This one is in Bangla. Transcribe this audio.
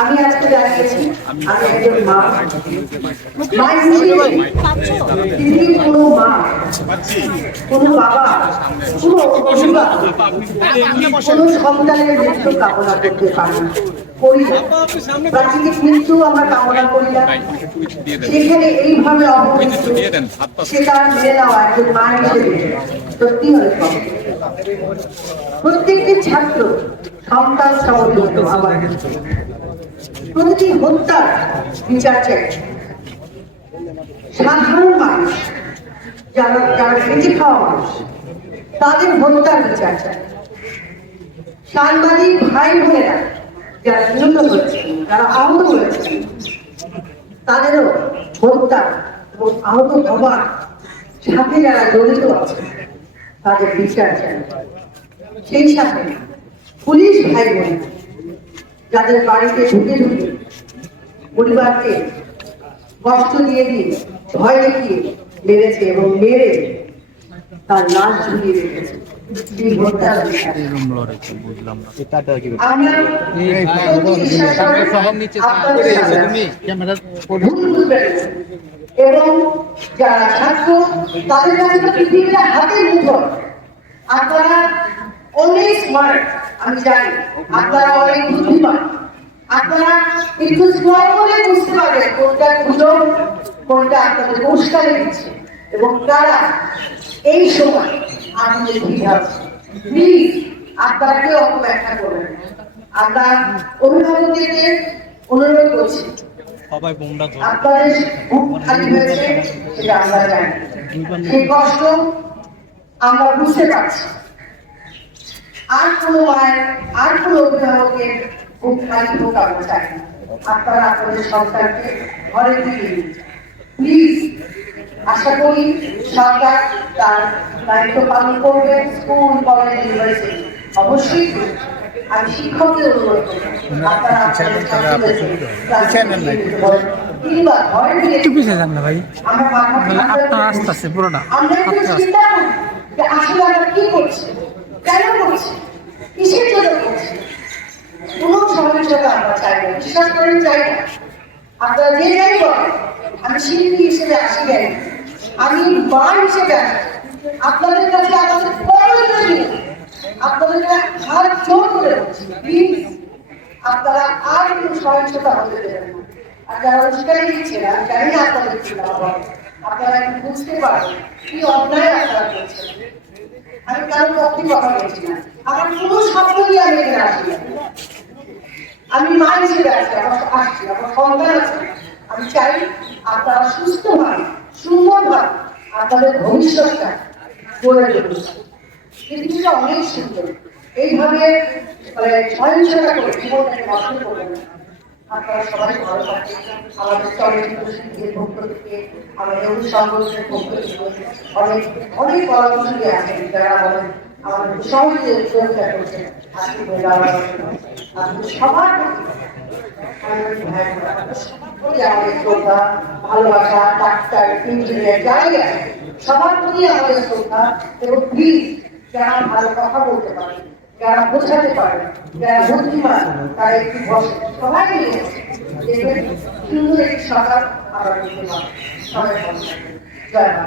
আমি আজকে জানিয়েছি আমি একজন মা হিসেবে তিনি কোনো মা কোনো বাবা কোনো অভিভাবক কোনো সন্তানের মৃত্যু কামনা করতে পারে না, করি না। প্রাকৃতিক মৃত্যু আমরা কামনা করি না। যেখানে এইভাবে অবমৃত্যু সেটা মেনে নেওয়া একজন মা হিসেবে সত্যি হয়ে প্রত্যেকটি ছাত্র সন্তান সমর্থিত আমার প্রতিটি হত্যার বিচার চাই। সাধারণ মানুষ যারা যারা বেঁচে খাওয়া মানুষ তাদের হত্যার বিচার চাই। সাংবাদিক ভাই বোনেরা যারা নিহত হয়েছেন, যারা আহত হয়েছেন, তাদেরও হত্যা এবং আহত হবার সাথে যারা জড়িত আছে তাদের বিচার চাই। সেই সাথে পুলিশ ভাই বোন যাদের বাড়িতে ঢুকে ঢুকে পরিবারকে কষ্ট দিয়ে দিয়ে ভয় দেখিয়ে মেরেছে এবং মেরে তার লাশ ঝুলিয়ে রেখেছে, এবং যারা ছাত্র তাদের কাছে পৃথিবীটা হাতের মুঠোয়। আপনারা অনেক স্মার্ট, আমি জানি আপনারা অনেক বুদ্ধিমান। আপনারা একটু স্মল করে বুঝতে পারবেন কোনটা গুজব, কোনটা আপনাদের উস্কানি দিচ্ছে এবং তারা এই সময় আমাদের ঠিক আছে। প্লিজ আপনারা কেউ অপব্যাখ্যা করবেন। আমরা অভিভাবকদের অনুরোধ করছি, আপনাদের বুক খালি হয়েছে সেটা আমরা জানি, সেই কষ্ট আমরা বুঝতে পারছি। আর কোনো মায়ের আর কোনো অভিভাবকের বুক খালি হোক আমরা চাই না। আপনারা আপনাদের সন্তানকে ঘরে ফিরিয়ে দিন প্লিজ। আশা করি সরকার তার দায়িত্ব পালন করবে। স্কুল, কলেজ, ইউনিভার্সিটি অবশ্যই আমি শিক্ষকদের অনুরোধ করব আপনারা আমরা কি করছি, কেন করছি, কিসের জন্য করছি, কোনো সহিংসতা আমরা চাই না, বিশ্বাস করেন চাই না। আপনারা যে যাই বলেন, আমি শিল্পী হিসেবে আসি যাই, আমি মা হিসেবে আসি আপনাদের কাছে। আমাদের আপনাদের হাত জোর করে প্লিজ আপনারা আর কোনো সহিংসতা হতে দেবেন না। আর যারা উস্কানি দিচ্ছে না, জানি না আপনাদের কি আপনারা একটু বুঝতে পারেন কি অন্যায় আপনারা করছেন। আমি কারো পক্ষে কথা বলছি না, আমার কোনো স্বপ্ন নিয়ে আমি এখানে আসি না। আমি মা হিসেবে আসছি, আমার সন্তান আছে। আমি চাই আপনারা সুস্থ হন, সুন্দর হন, আপনাদের ভবিষ্যৎটা গড়ে তুলুন। পৃথিবীটা অনেক সুন্দর, এইভাবে সহিংসতা করে জীবনটাকে নষ্ট করবেন না। আপনারা সবাই ভালো থাকবেন। আমাদের চলচ্চিত্র শিল্পীর পক্ষ থেকে, আমাদের সংগঠনের পক্ষ থেকে অনেক অনেক পরামর্শ দিয়ে আছেন যারা বলেন আমাদের সহজে চর্চা করছেন। আপনি সবার আমাদের শ্রদ্ধা, ভালোবাসা, ডাক্তার, ইঞ্জিনিয়ার যারাই আছে সবার প্রতি আমাদের শ্রদ্ধা। এবং প্লিজ যারা ভালো কথা বলতে পারে, যারা বোঝাতে পারে, যারা বুদ্ধিমান, তারা একটু বসে সবাই মিলে দেখবেন সুন্দর একটি সকাল আমরা দিতে পারি। সবাই জয় মা।